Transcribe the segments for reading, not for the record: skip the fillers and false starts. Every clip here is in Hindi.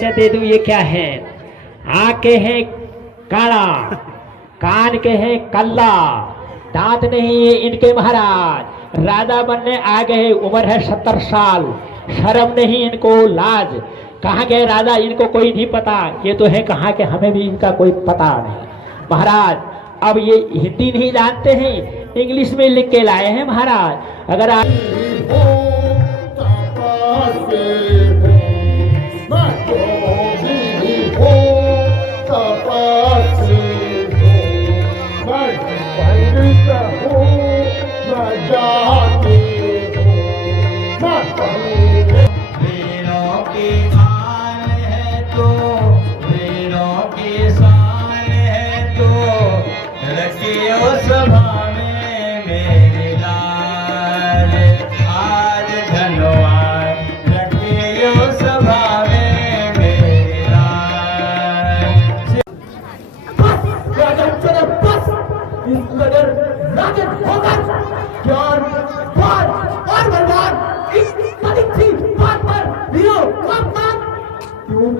दे दूं, ये क्या है? आंखें हैं काला, कान के हैं कल्ला, दांत नहीं है इनके महाराज, राजा बनने आ गए, उम्र है 70 साल, शर्म नहीं इनको लाज, कहाँ गए राजा इनको कोई नहीं पता, ये तो है कहाँ के हमें भी इनका कोई पता नहीं महाराज। अब ये हिंदी नहीं जानते हैं, इंग्लिश में लिख के लाए हैं महाराज। अगर आप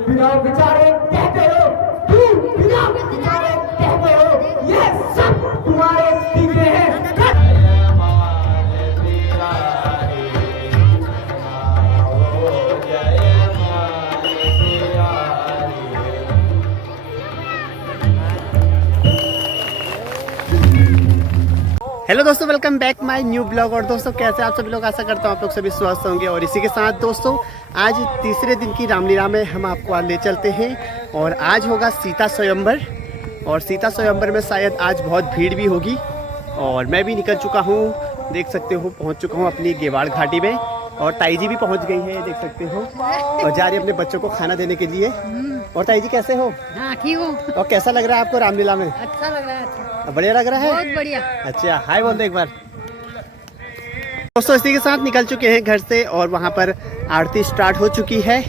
बिना विचारे कहते हो, क्यों बिना विचारे कहते हो, ये सब तुम्हारे पीछे है। हेलो दोस्तों, welcome back my new blog. और दोस्तों कैसे आप सभी लोग, आशा करता हूँ आप लोग सभी स्वस्थ होंगे। और इसी के साथ दोस्तों आज तीसरे दिन की रामलीला में हम आपको आज ले चलते हैं और आज होगा सीता स्वयंवर। और सीता स्वयंवर में शायद आज बहुत भीड़ भी होगी और मैं भी निकल चुका हूँ, देख सकते हो पहुँच चुका हूँ अपनी गेवाड़ घाटी में। और ताई जी भी पहुँच गई है, देख सकते हो, और जा रही है अपने बच्चों को खाना देने के लिए। और ताई जी कैसे हो? हाँ ठीक हूँ। और कैसा लग रहा है आपको रामलीला में? अच्छा लग रहा है। अच्छा। बढ़िया लग रहा है, बहुत बढ़िया। अच्छा हाय बोल दो एक बार। दोस्तों इसी के साथ निकल चुके हैं घर से और वहाँ पर आरती स्टार्ट हो चुकी है।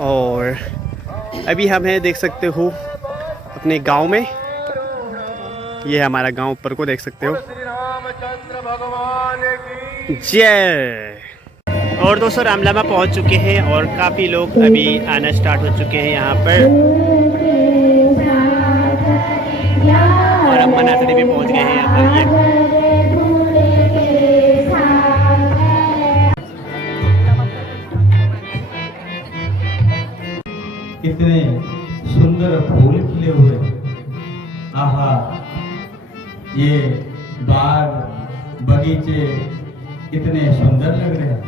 और अभी हम हैं, देख सकते हो, अपने गांव में। ये है हमारा गांव, ऊपर को देख सकते हो। जय। और दोस्तों रामलीला में पहुँच चुके हैं और काफ़ी लोग अभी आना स्टार्ट हो चुके हैं यहाँ पर। और हम मनासरी भी पहुँच गए हैं यहाँ पर। ये कितने सुंदर फूल खिले हुए, आहा, ये बाग बगीचे कितने सुंदर लग रहे हैं।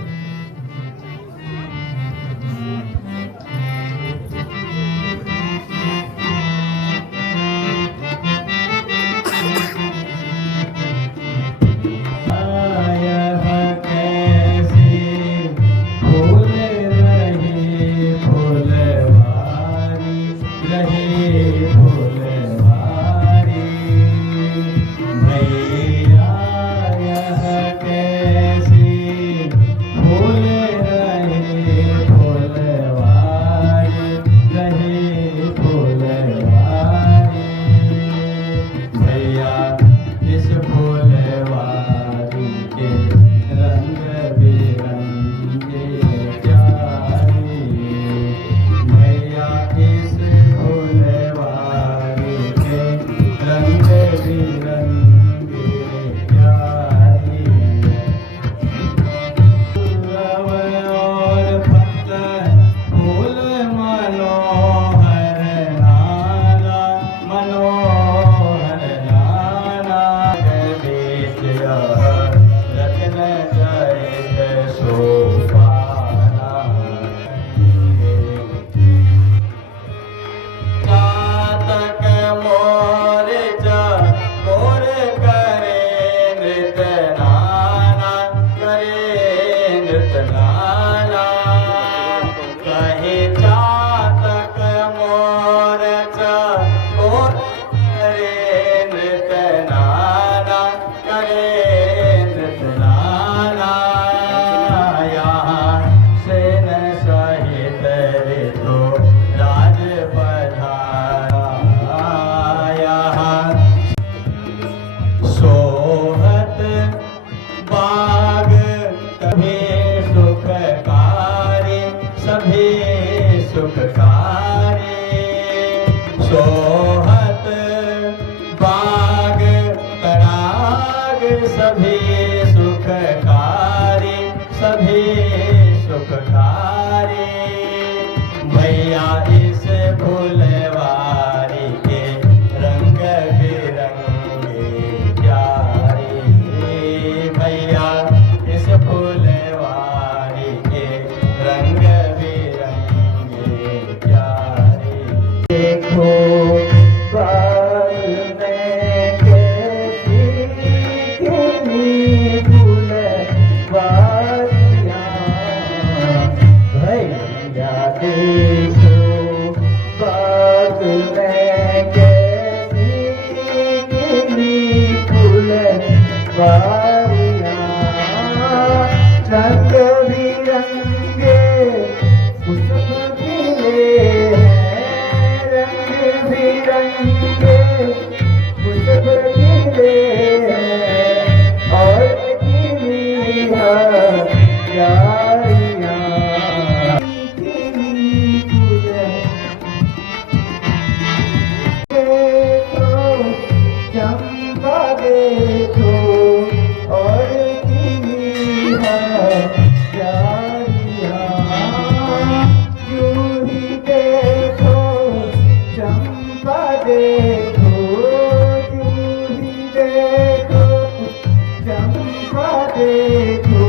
मैया इस फुलवारी के रंग बिरंगे प्यारे, मैया इस फुलवारी के रंग बिरंगे प्यारे। देखो बाग में कैसी खिली फुलवारियां, भैया देखो बाग में कैसी खिली फुलवारियां, रंग बिरंगे पुष्प खिले हैं, रंग बिरंगे पुष्प खिले हैं, और खिली हरियालियां, खिली देखो चंपा देखो, और खिली हरियालियां, यूं ही देखो चंपा देखो, यूं ही देखो चंपा देखो,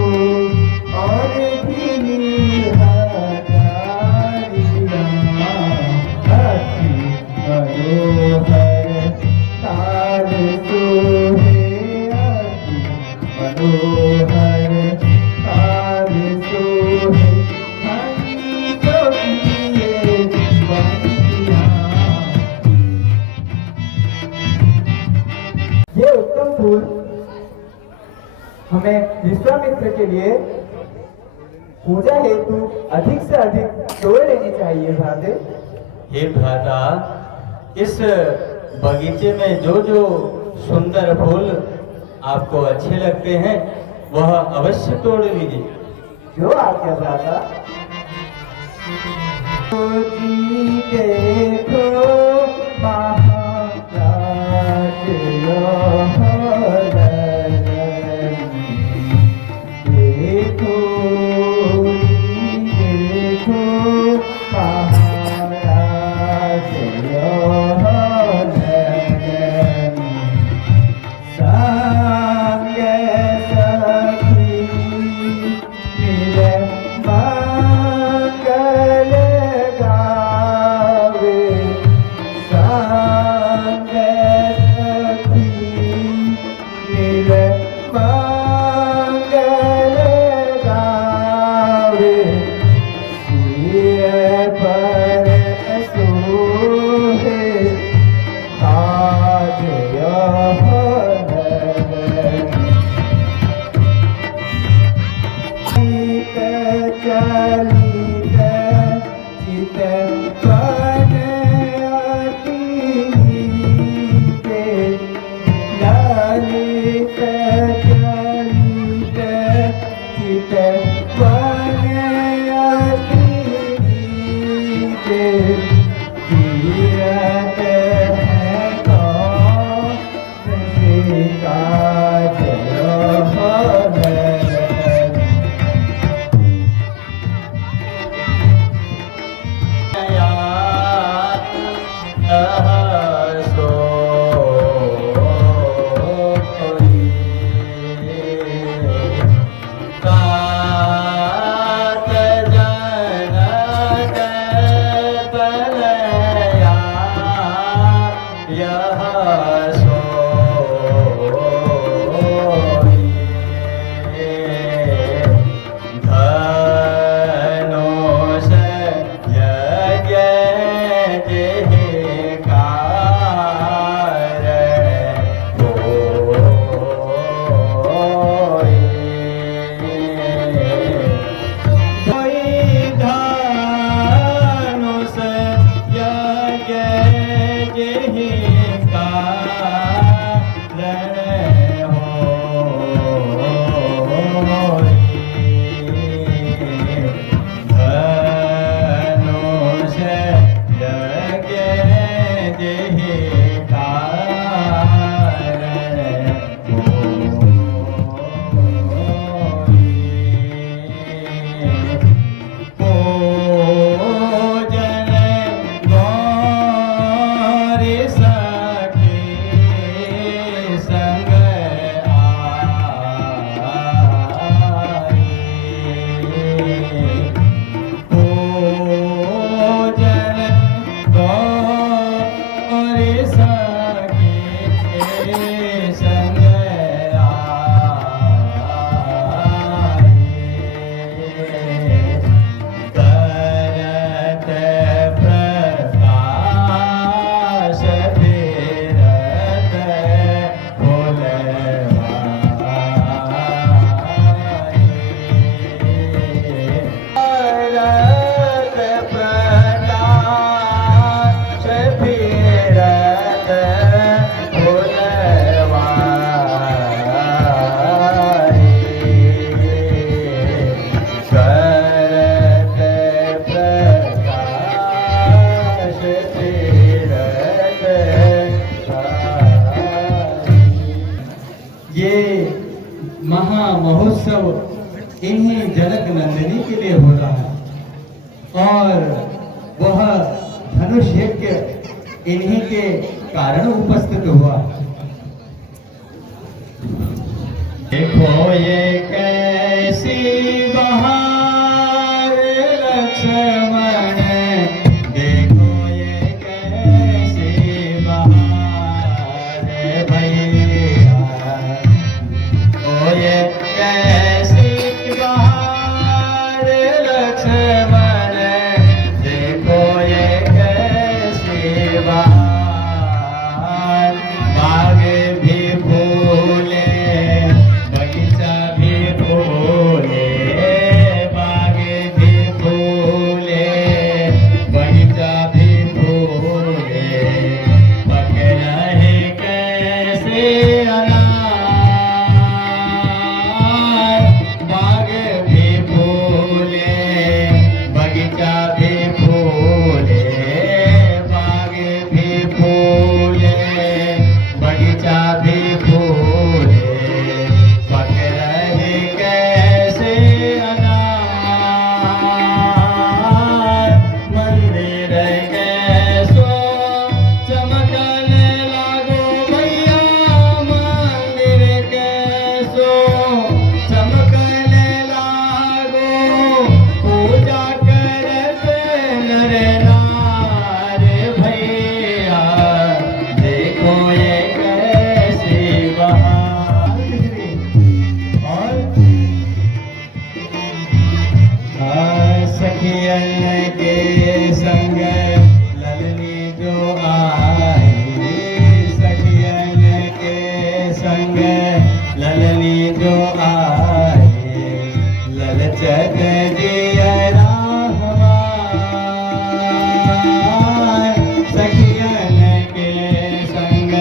और खिली हरियालियां, अति मनोहर तार सोहे, अति मनोहर तार सोहे, हंसों की ये पंक्तियां। ये उत्तम फूल हमें विश्वामित्र के लिए पूजा हेतु अधिक से अधिक तोड़ लेनी चाहिए भ्राते। हे भ्राता, इस बगीचे में जो जो सुंदर फूल आपको अच्छे लगते हैं वह अवश्य तोड़ लीजिए। जो आज्ञा भ्राता। देखो महाराज देखो देखो महाराज संग सखी मिले मंगल गावे, संग सखी मिले मंगल गावे, सिर पर सोहे ताज चलित चित पर अति नीचे, ललित चलित चित पर अति नीचे, तीरथ है कौन से काज तीरथ ये महामहोत्सव इन्हीं जनक नंदिनी के लिए हो रहा है और वह धनुष यज्ञ इन्हीं के कारण उपस्थित हुआ। देखो ये कैसी बहार लक्ष्मण, देखो ये कैसी बहार भैया, ओ ये कैसी बहार लक्ष्मण, देखो ये कैसी बहार, बाग भी फूले बगीचा भी फूले, बाग भी फूले बगीचा भी फूले, पक रहे कैसे अनार, बाग भी फूले बगीचा भी फूले, बाग भी फूले बगीचा भी फूले, पक रहे कैसे अनार, मंदिर कैसो चमकने लागो भैया, मंदिर कैसो चमकने लागो, पूजा करते नर नार भैया, देखो ये कैसी बहार। और सखियन के संग ललनी जो आई, सखियन के संग ललनी जो आई, ललचत जियरा हमार, सखियन के संग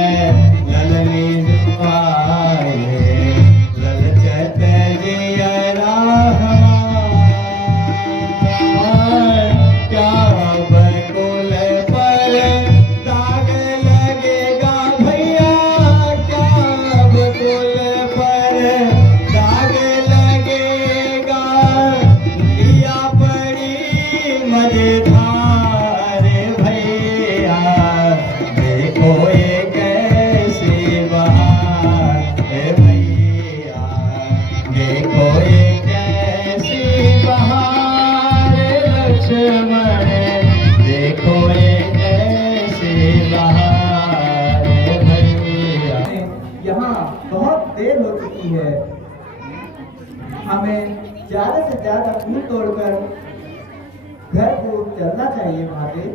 ललनी जो आई, ललचत जियरा हमार, क्या बकुल पर दाग लगेगा भैया, क्या बकुल पर दाग लगेगा, लिया पड़ी मजेदार भैया, देखो ये कैसी बहार भैया, देखो ये कैसी बहार लक्ष्मण, देखो ये कैसी बहार भैया। यहाँ बहुत देर हो चुकी है, हमें ज्यादा से ज्यादा फूल तोड़कर घर को चलना चाहिए महादेव।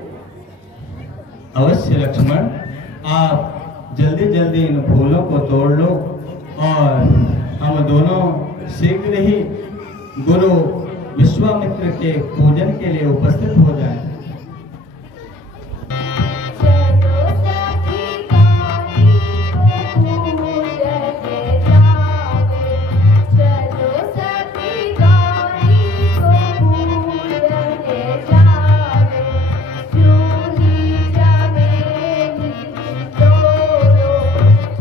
अवश्य लक्ष्मण, आप जल्दी जल्दी इन फूलों को तोड़ लो और हम दोनों शीघ्र ही गुरु विश्वामित्र के पूजन के लिए उपस्थित हो जाएं। चलो सखी गौरी को पूजने जावे, चलो सखी गौरी को पूजने जावे, जूही चमेली तोड़ो,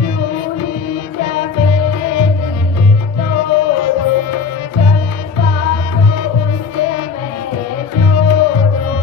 जूही चमेली तोड़ो, चंपा को उसमें जोड़ो,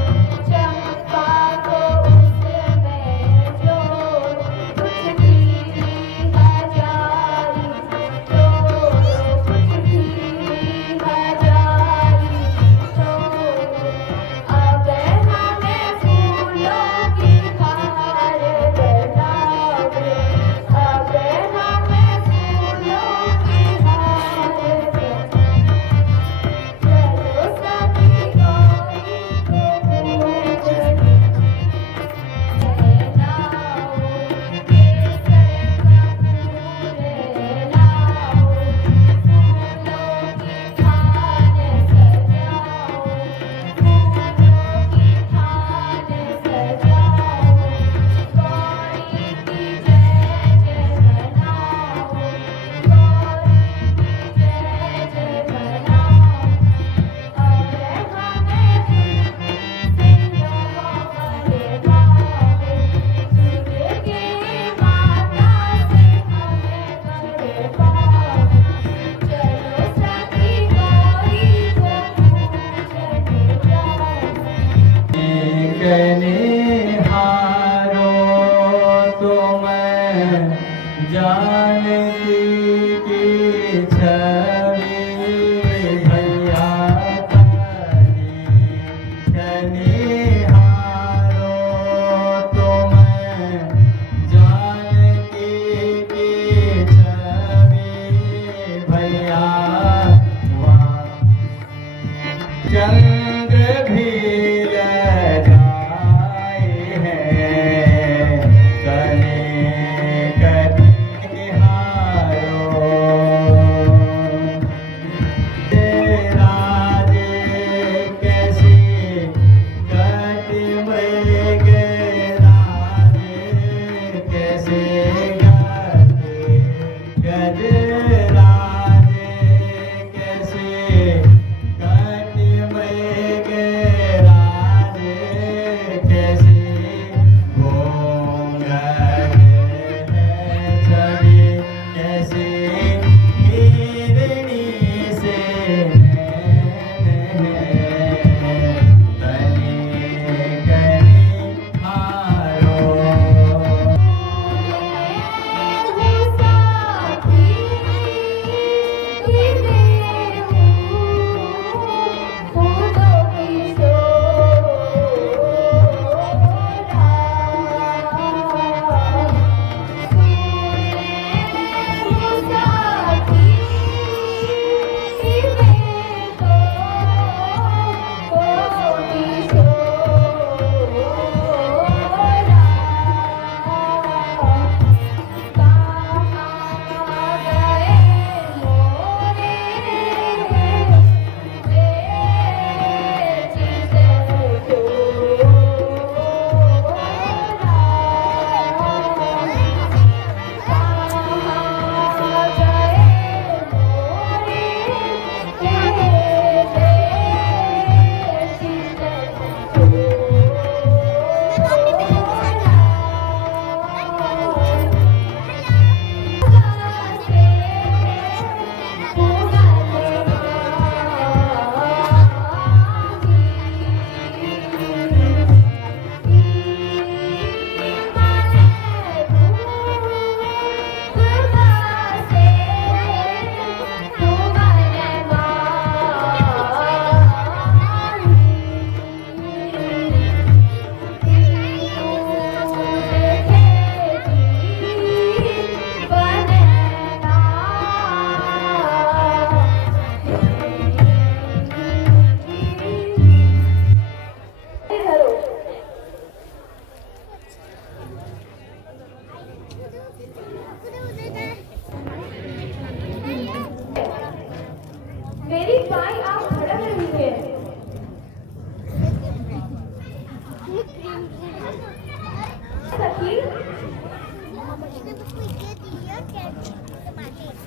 सखी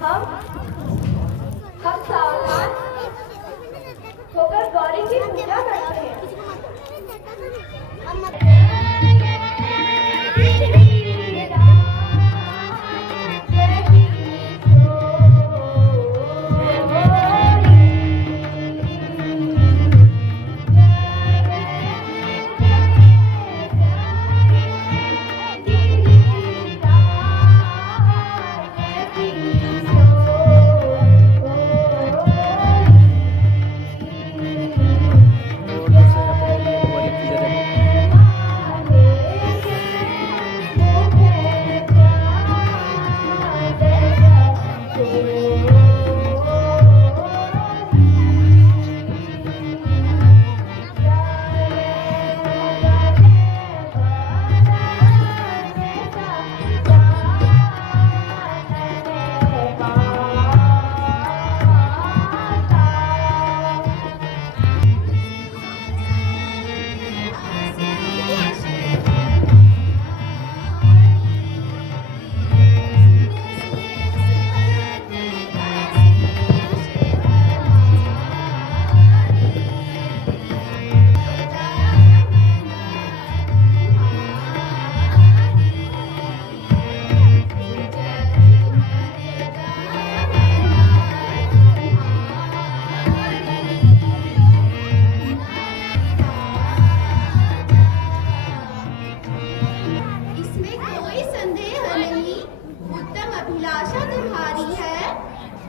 हम सावधान होकर गौरी की पूजा करते हैं।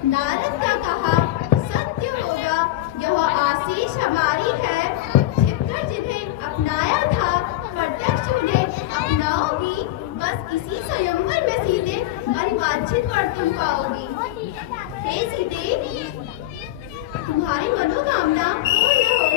नारद का कहा सत्य होगा, यह आशीष हमारी है। छिपकर जिन्हें अपनाया था प्रत्यक्ष उन्हें अपनाओगी, बस इसी स्वयंवर में सीधे अनिवांछित वर तुम पाओगी। हे सीते, तुम्हारी मनोकामना पूर्ण हो।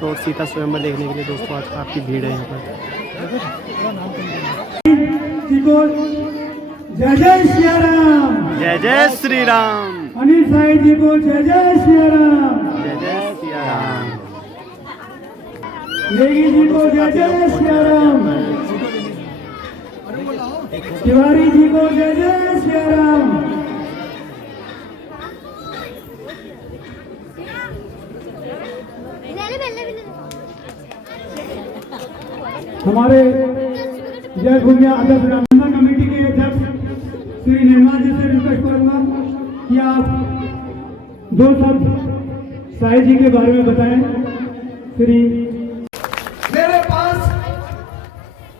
तो सीता स्वयंवर देखने के लिए दोस्तों आज काफी भीड़ है यहाँ पर। जय जय सिया राम। जय जय श्री राम। अनिल साई जी को जय जय सिया राम। जय जय सिया राम। नेगी जी को जय जय सिया राम। तिवारी जी को जय जय सिया राम। हमारे जय भूमिया अध्यक्ष रामनगर कमेटी के अध्यक्ष श्री निर्मल जी से रिक्वेस्ट करूंगा कि आप दो शब्द साई जी के बारे में बताएं। श्री मेरे पास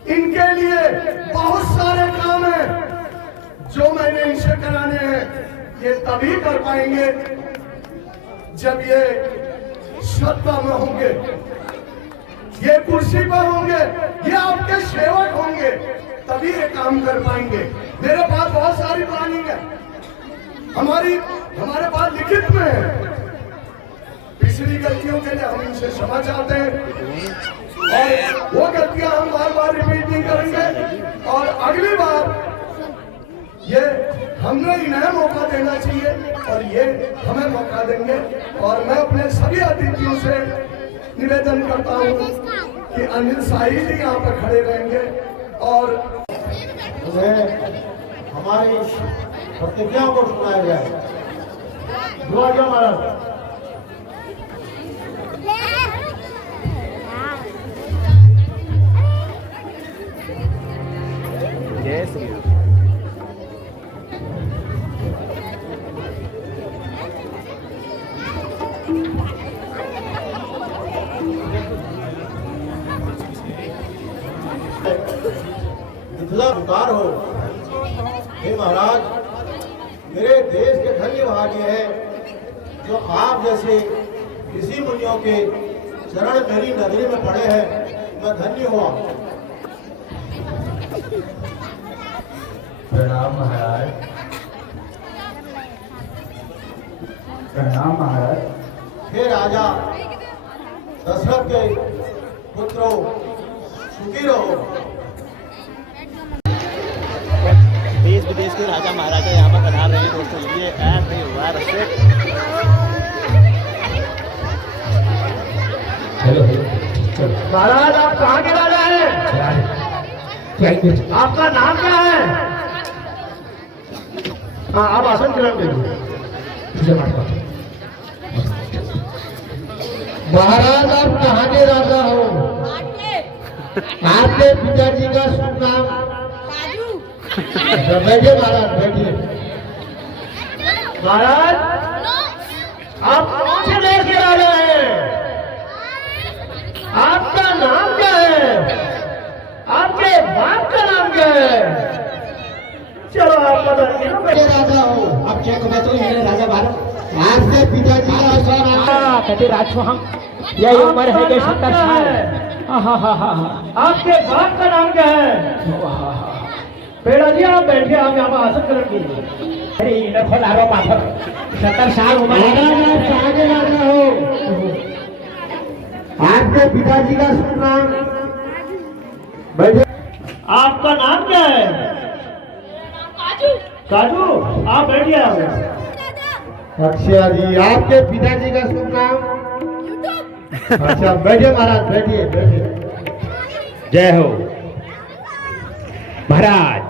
इनके लिए बहुत सारे काम हैं जो मैंने इनसे कराने हैं। ये तभी कर पाएंगे जब ये सत्ता में होंगे, ये कुर्सी पर होंगे, ये आपके सेवक होंगे, तभी ये काम कर पाएंगे। मेरे पास बहुत सारी प्लानिंग है, हमारे पास लिखित में है। पिछली गलतियों के लिए हम इनसे क्षमा चाहते हैं और वो गलतियां हम बार बार रिपीट नहीं करेंगे। और अगली बार ये हमने इन्हें मौका देना चाहिए और ये हमें मौका देंगे। और मैं अपने सभी अतिथियों से निवेदन करता हूँ कि अनिल साई जी यहाँ पर खड़े रहेंगे और हमारी प्रतिज्ञा को सुनाया जाए। दुआ जो महाराज। जय श्री राम। मिथिला उद्धार हो। हे महाराज, मेरे देश के धन्य भाग्य है जो आप जैसे ऋषि मुनियों के चरण मेरी नगरी में पड़े हैं। मैं धन्य हुआ। प्रणाम महाराज। प्रणाम महाराज। हे राजा दशरथ के पुत्रों, सुखी रहो। देश विदेश के राजा महाराजा यहाँ पर पधार रहे हैं दोस्तों। ये ऐसे हुआ रस्ते महाराज आप कहाँ के राजा हैं? आपका नाम क्या है? हाँ आप आसन ग्रहण कीजिए। महाराज आप कहाँ के राजा हो? आपके पिताजी का शुभ नाम? बैठिए महाराज, बैठिए। महाराज आप कौन से देश के राजा हैं? आपका नाम क्या है? आपके बाप का नाम क्या है? चलो आप बताइए ना। के राजा हो? आप क्या कहते हो? राजा भारत। आपके पिताजी का शुभ नाम? कहते राजवंश यही उम्र है कि 70 साल। आपके बाप का नाम क्या है? बेड़ा जी आप बैठिए, आप यहाँ पर आसन ग्रहण कीजिए। अरे इधर खोल आरो पाथर 70 साल उम्र है। महाराज आप कहाँ के राजा हो? आपके पिताजी का शुभ नाम? बैठिए। आपका नाम क्या है? काजू। काजू आप बैठिए। आप अच्छा जी, आपके पिताजी का शुभ नाम? अच्छा बैठिए महाराज, बैठिए बैठिए। जय हो महाराज।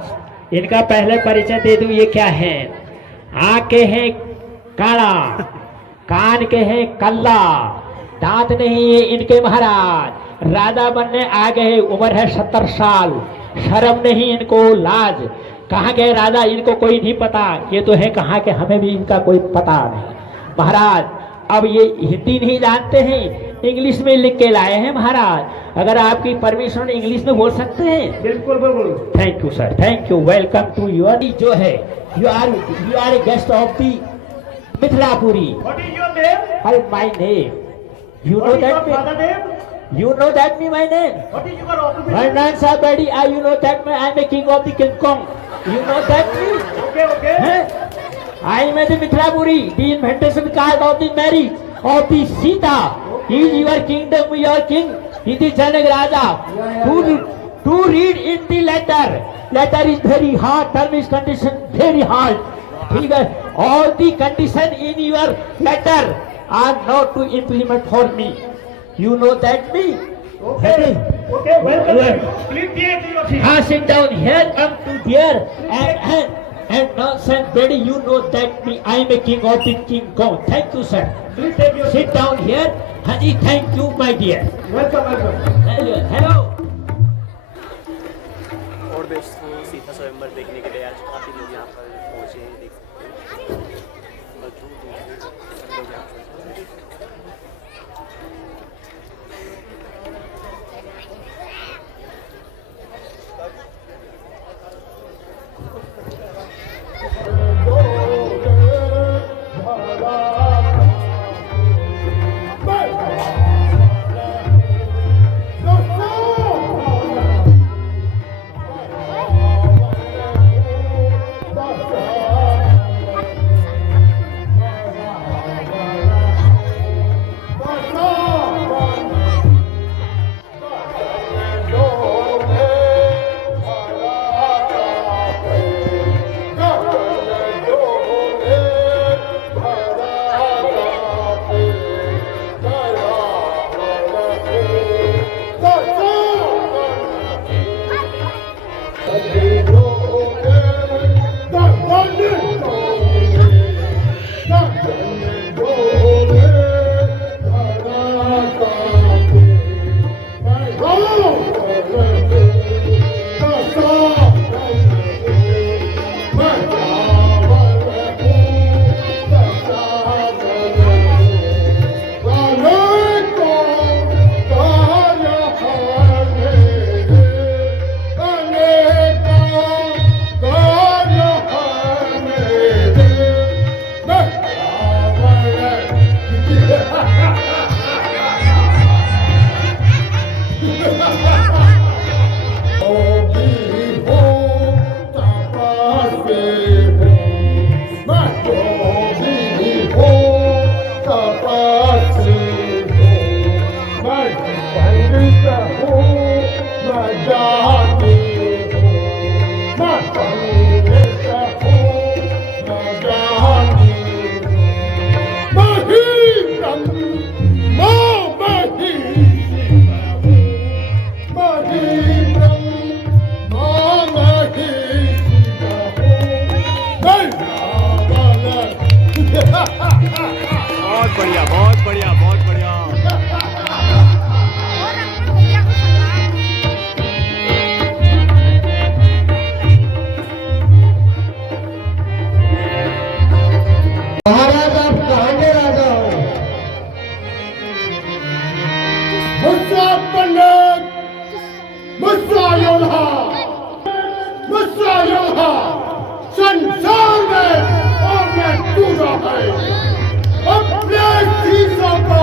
इनका पहले परिचय दे दूं, ये क्या है? आँख के हैं काला, कान के हैं कल्ला, दांत नहीं है इनके महाराज। राजा बनने आ गए, उम्र है 70 साल। शर्म नहीं इनको, लाज। कहाँ गए राजा इनको कोई नहीं पता। ये तो है कहाँ के, हमें भी इनका कोई पता नहीं महाराज। अब ये हिंदी नहीं जानते हैं, इंग्लिश में लिख के लाए हैं महाराज। अगर आपकी परमिशन इंग्लिश में बोल सकते हैं? बिल्कुल बिल्कुल। Thank you sir, thank you. Welcome to your जो है, you are a guest of the Mithilapuri. What is your name? अरे my name, you know What is your that father name? you know that me my name? What is your occupation? My name is Abedi. You know that me, I am a king of the King Kong. You know that me? Okay, okay. Huh? I am the Mithrapuri, the inventation card of the marriage of the Sita. He is your kingdom, your king. He is the Janak Raja. To read in the letter. Letter is very hard. Term is condition very hard. ठीक है? All the condition in your letter are not to implement for me. You know that me? Okay, okay, welcome. Please take your seat. Sit down here, come to there, and nonsense, buddy. You know that me. I am a king of the King Kong. Thank you, sir. Please take your seat. Sit down here, Haji. Thank you, my dear. Welcome, welcome. Hello. और दोस्तों सीता स्वयंवर देखने के लिए आज काफ़ी लोग यहाँ पर पहुँचे हैं, देख सकते हैं। और दूर दूर से सब लोग यहाँ पर बहुत बढ़िया, बहुत बढ़िया, बहुत बढ़िया। महाराज आप कहाँ के राजा हो? मुस्सा पंडित, मुस्सा योद्धा, मुस्सा योद्धा संसार में और मैं दूजा है। अपने शीशों को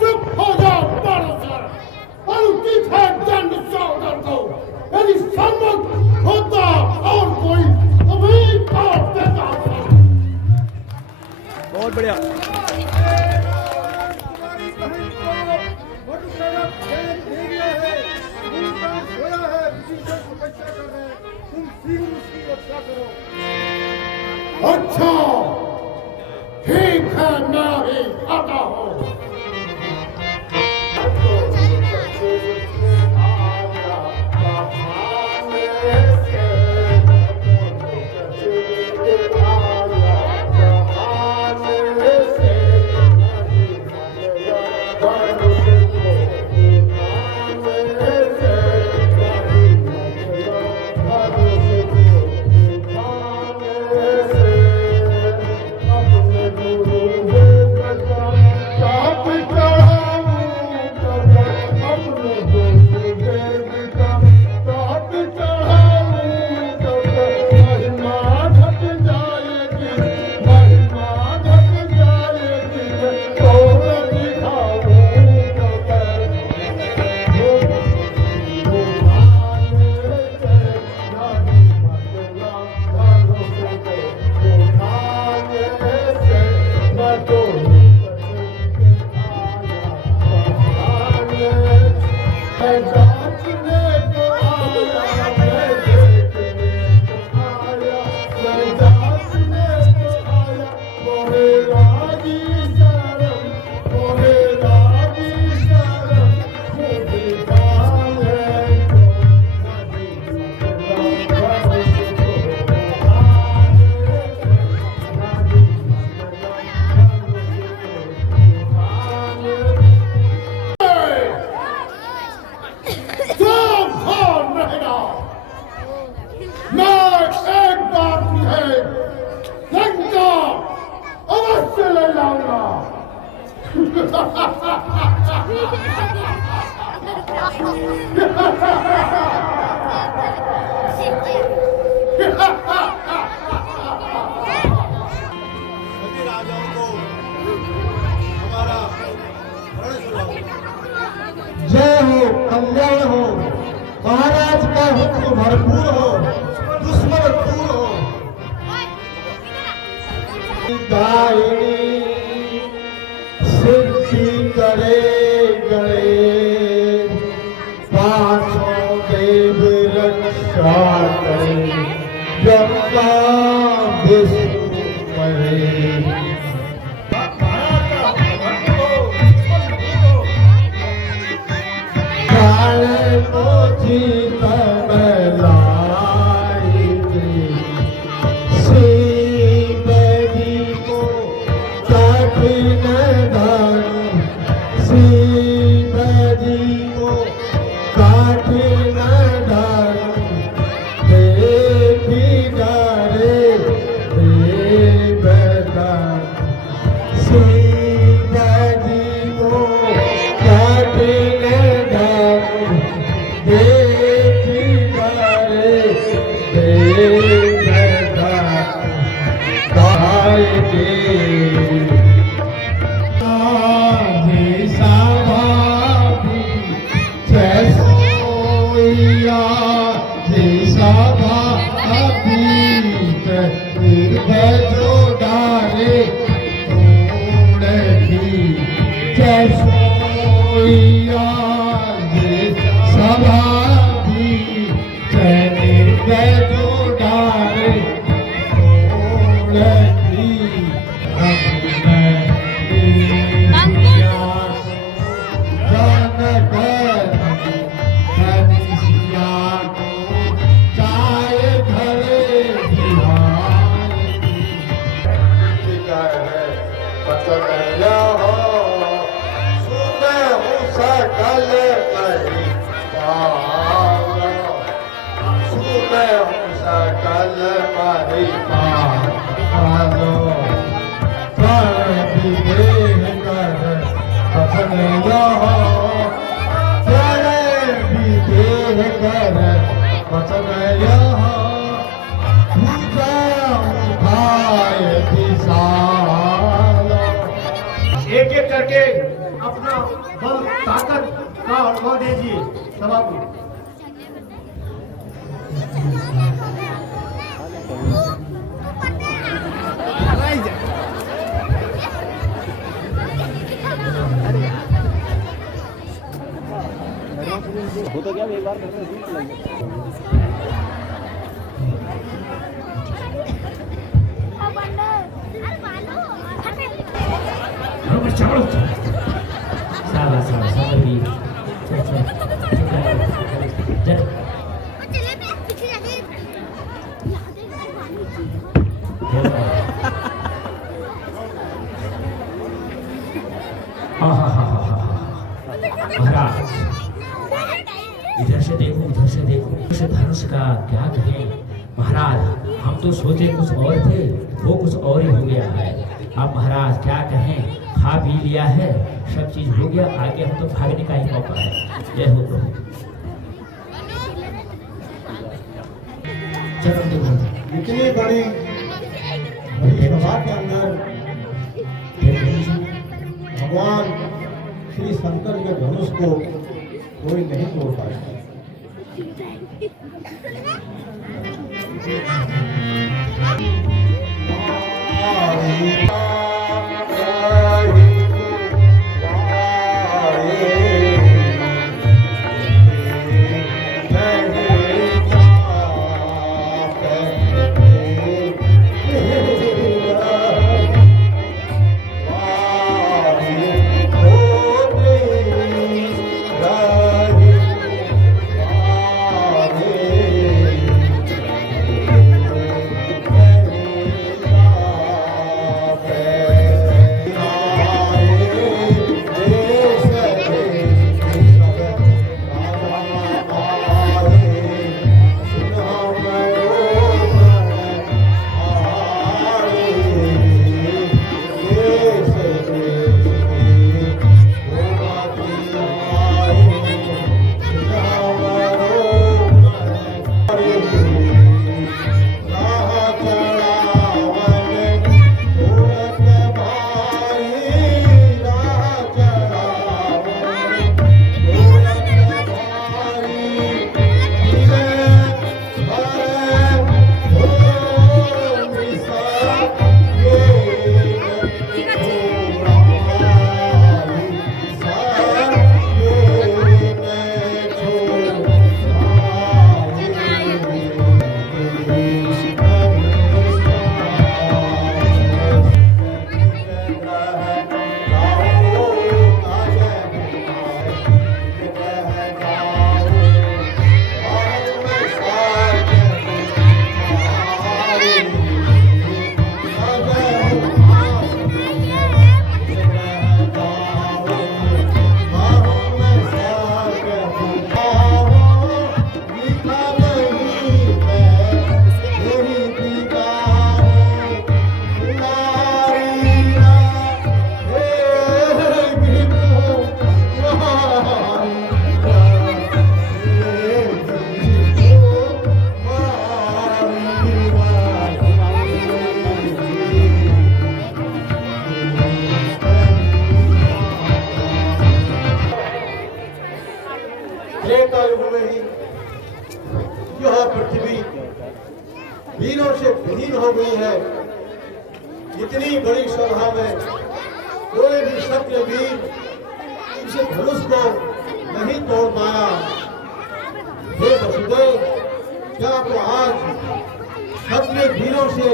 चुप हो जाओ और उचित है दंड सौदर को यदि सम्मुख होता और कोई अभी काट देता था। बहुत बढ़िया। अच्छा ठीक है मैं ही आता हूँ। सभी राजाओं को हमारा प्रण सुनाओ। जय हो, कल्याण हो, महाराज का हुक्म भरपूर हो, दुश्मन दूर हो। दाहिनी सिद्धि करे गणे, पांचों देव रक्षा करे, ब्रह्मा विष्णु महे। काले मोची तब लाई थी, शिव जी को कठिन धन, शिव जी को कठिन धन, देखी डरे देवता, शिव जी को कठिन धन, देखी डरे देवता, गायके पूजा करके अपना बल ताकत का अनुभव दीजिए सभा को। महाराज इधर से देखो, उधर से देखो, इस धनुष का क्या कहें महाराज। हम तो सोचे कुछ और थे, वो कुछ और ही हो गया है। अब महाराज क्या कहें, खा पी लिया है, सब चीज हो गया, आगे हम तो भागने का ही मौका है। जय हो प्रभु। चलो देखो, इतनी बड़ी सभा के अंदर भगवान श्री शंकर के धनुष को कोई नहीं तोड़ पाएगा। यह पृथ्वी वीरों से विहीन हो गई है। इतनी बड़ी सभा में कोई भी क्षत्रिय वीर इस धनुष को नहीं तोड़ पाया। हे वसुदेव, क्या तो आज क्षत्रिय वीरों से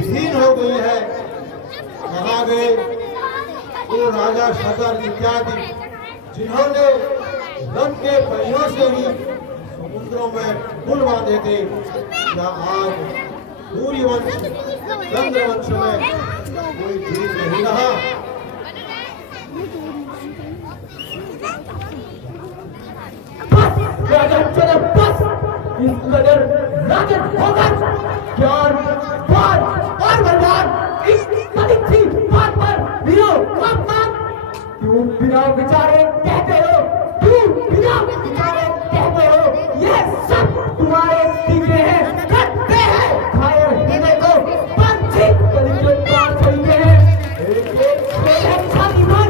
विहीन हो गई है। कहा गए तो राजा सगर इत्यादि जिन्होंने रथ के पहियों से ही समुद्रों में पुल बांधे थे, क्या आज सूर्यवंश चंद्रवंश में कोई वीर नहीं रहा। इस कदर राजन होकर ज्ञान पाठ और बलवान इस थी बात पर वीरों अपमान क्यों बिना विचारे कहते हो, क्यों बिना विचारे कहते हो। ये सब तुम्हारे तीव्र हैं, करते हैं घायल हृदय को पंछी जो प्राण खरीदे हैं। एक छाती मार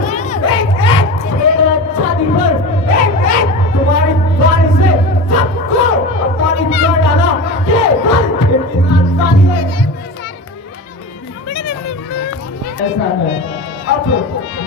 रहा है। अब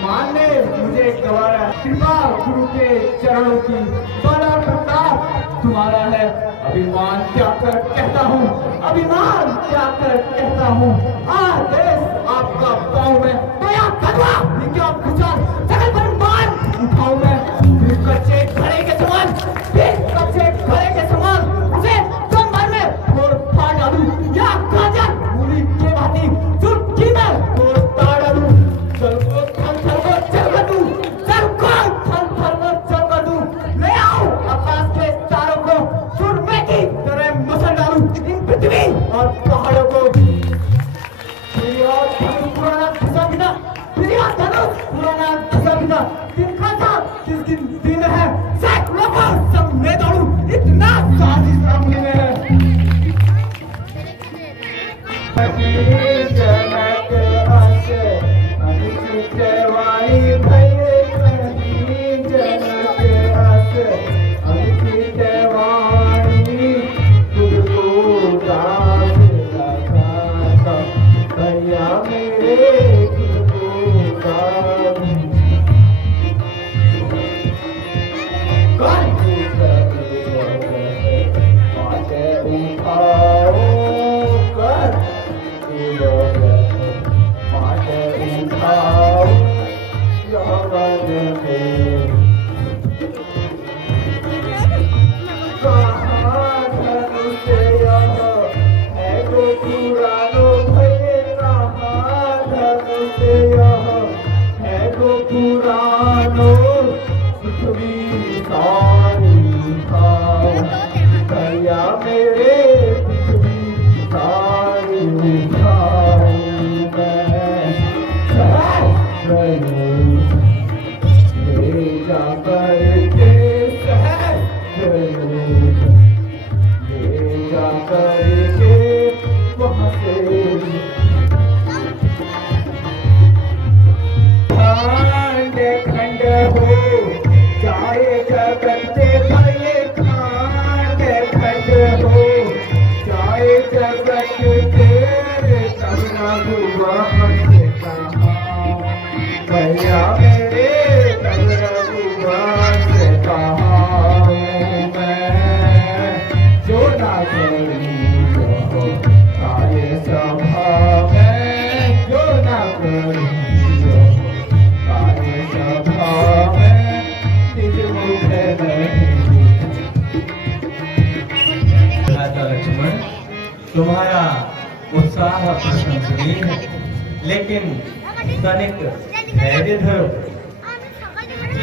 मान ने मुझे गवारा, कृपा गुरु के चरणों की, बल और प्रताप तुम्हारा है। अभिमान त्याग कर कहता हूँ, अभिमान त्याग कर कहता हूँ, आदेश आपका पाँव में दया करवा, क्या गुजार जगत पर मार उठाऊं मैं, फिर कच्चे घड़े के समान, फिर कच्चे घड़े के समान उसे दम भर में फोड़ फाड़ डालूं, या गाजर मूली के भांति चुटकी में तोड़ ताड़ डालूं। चल को थल थल को चल कर दूं, चल को थल थल को चल कर दूं, ले आओ आकाश के तारों को सुरमे की तरह मसल डालूं, इन पृथ्वी और पहाड़ों को। पुराना घिसा बिना, पुराना घिसा बिना, किनका था किस दिन है, सैकड़ों को सब में दौड़ूं, इतना साजिश सामने में है। जनक आसे अनुचित वाणी भये कहीं, जनक आसे अनुचित वाणी तुझको दास लगाता भैया मेरे तुझको दास। भैया मेरे जो ना सभा में, जो ना सभा में निज मुझे लक्ष्मण, तुम्हारा उत्साह प्रशंसनीय है, लेकिन तनिक धैर्य धरो।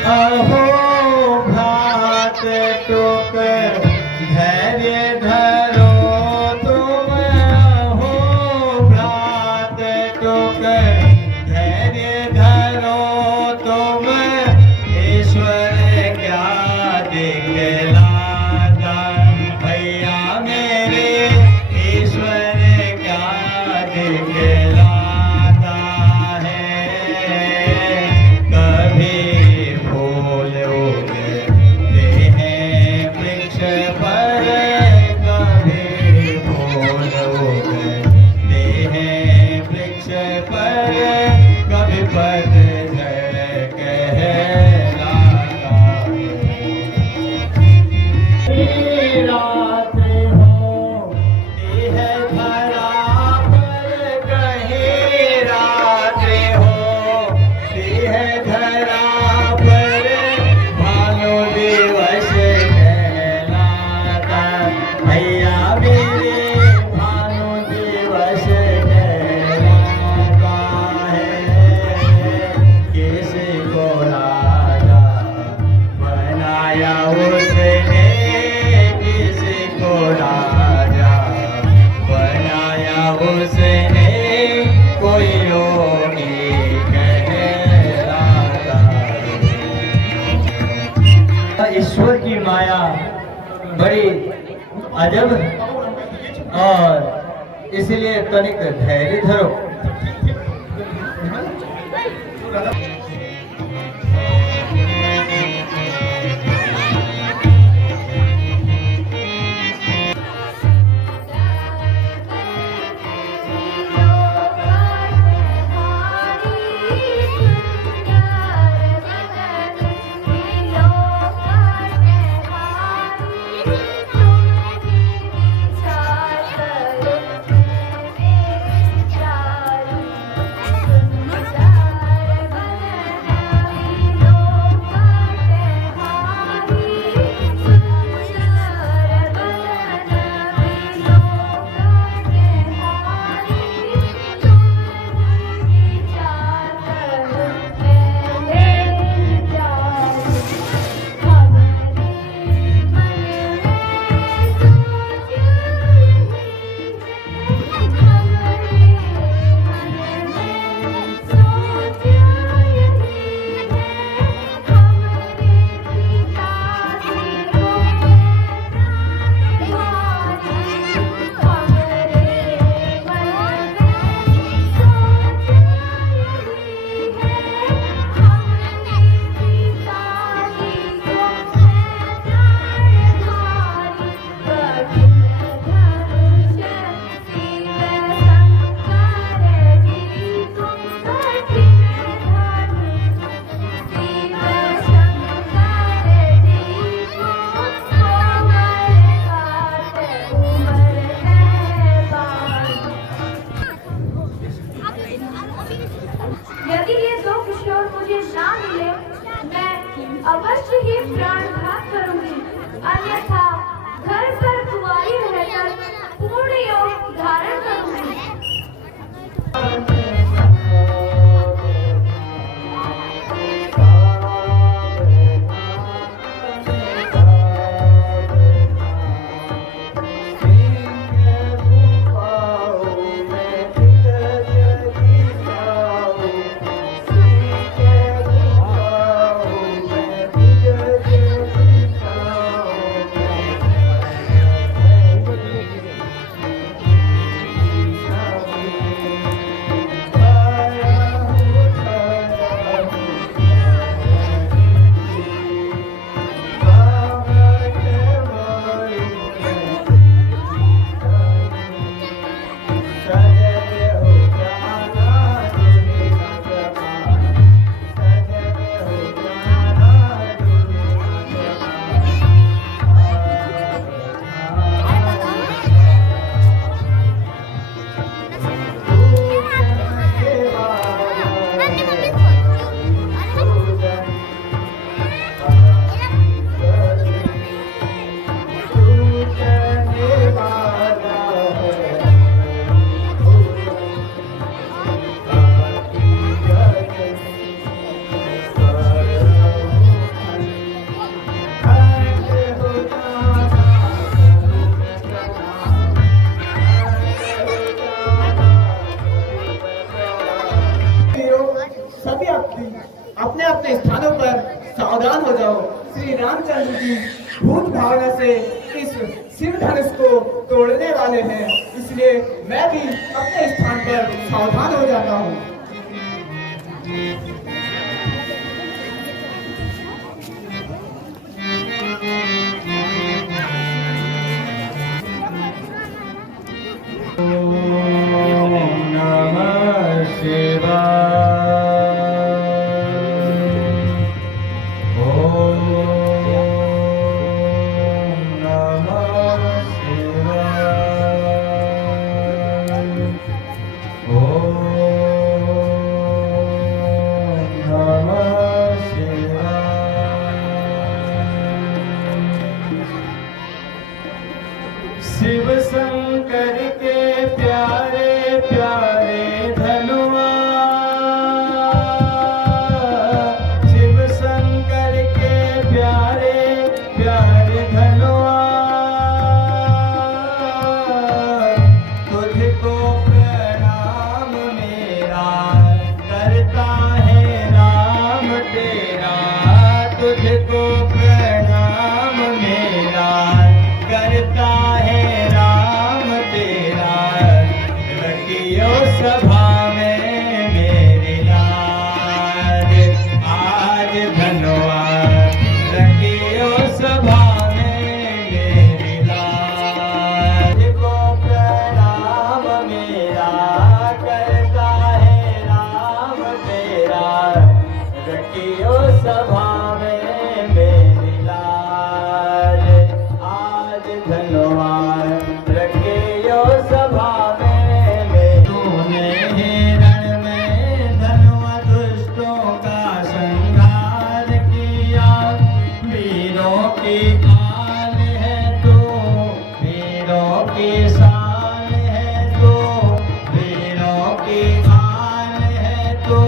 अहो भात टोक धैर्य धरो तुम, अहो भात टोक धैर्य धरो तुम, ईश्वर क्या दिखलाता भैया मेरे, ईश्वर क्या दिखलाता ईश्वर की माया बड़ी अजब है और इसलिए तनिक धैर्य धरो। ही प्राणघात करूंगी, अन्यथा घर पर कुंवारी रहकर पूर्ण योग धारण करूंगी। सभी अपने अपने स्थानों पर सावधान हो जाओ। श्री रामचंद्र जी भूत भावना से इस शिव धनुष को तोड़ने वाले हैं, इसलिए मैं भी अपने स्थान पर सावधान हो जाता हूँ। शिव शंकर के प्यारे प्यारे धनुआ, शिव शंकर के प्यारे प्यारे धनुआ, तुझको प्रणाम मेरा करता है राम तेरा, तुझको प्रणाम मेरा करता है राम तेरा। रखियो सभा में मेरी लाज, आज धनुआ रखियो सभा में मेरी लाज। को प्रणाम मेरा करता है राम तेरा, रखियो सभा में मेरी लाज, आज धनुआ रखियो सभा में। तूने हिरण में धनुआ दुष्टों का संहार किया, वीरों की आन है तू, वीरों की शान है तू, वीरों की आन है तू,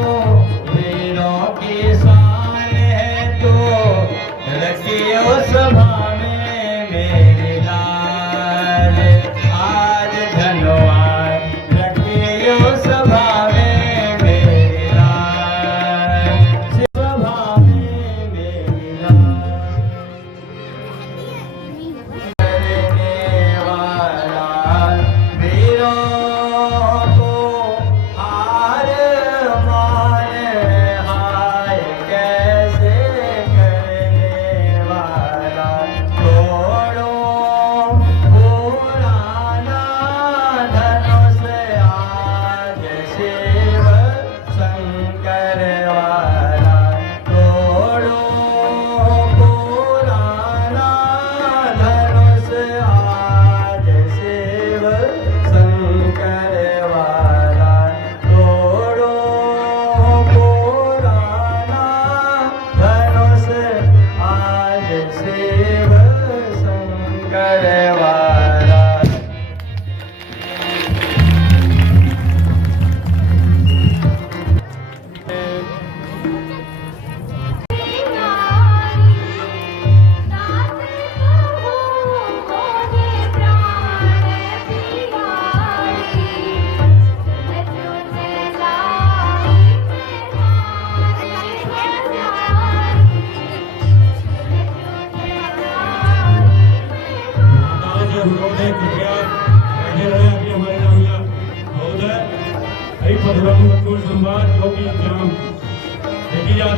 वीरों की शान है तू। रखियो सभा में मेरी लाज, आज धनुआ रखियो सभा में मेरी लाज, सभा में मेरी लाज। करने वाला वीरों को हार मान, हाय कैसे करने वाला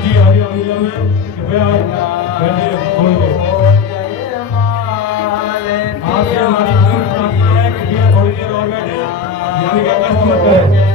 जी आ रही रामलीला में कृपया बैठे बोल दे। आपसे हमारी पूरी प्रार्थना है कि भैया थोड़ी देर और बैठे, यानी कि कष्ट मत करें।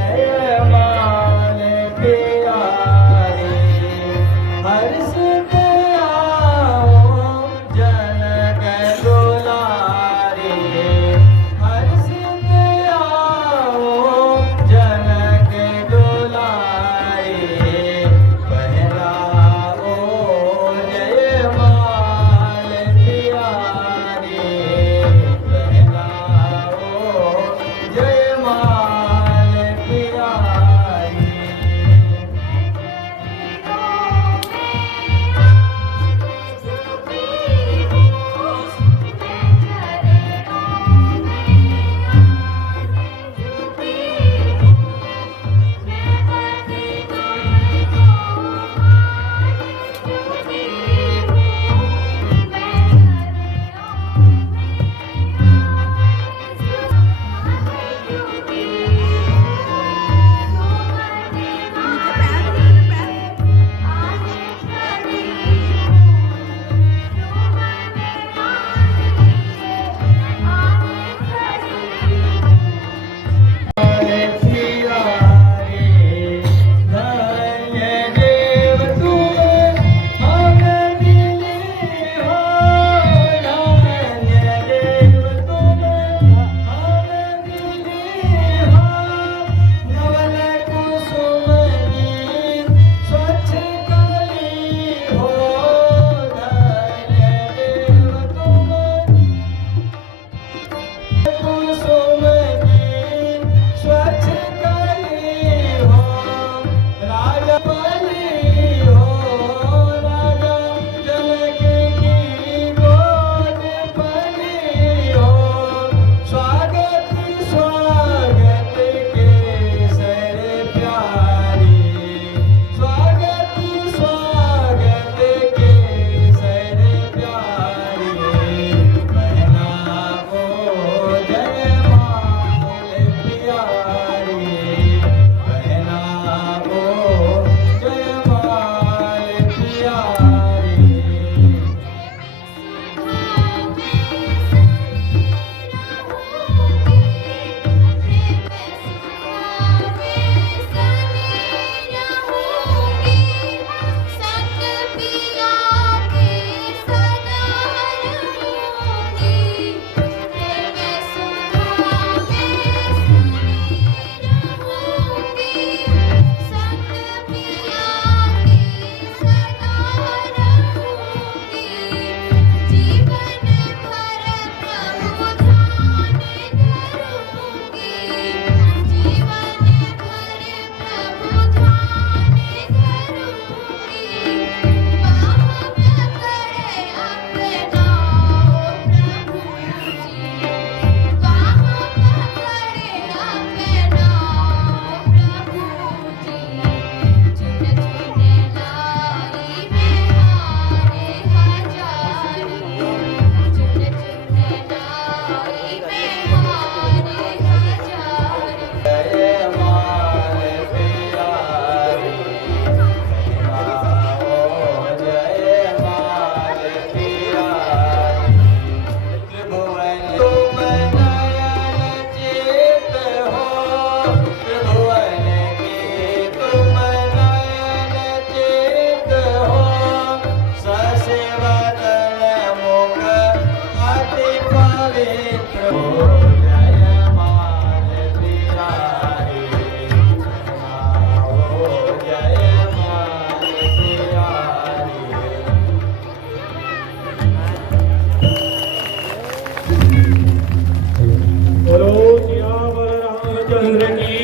चंद्र की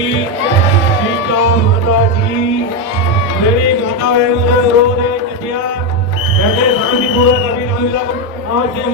सीता माता की मेरी माता रो रहे चिट्ठिया शांतिपूर्वक अभी आज हमारी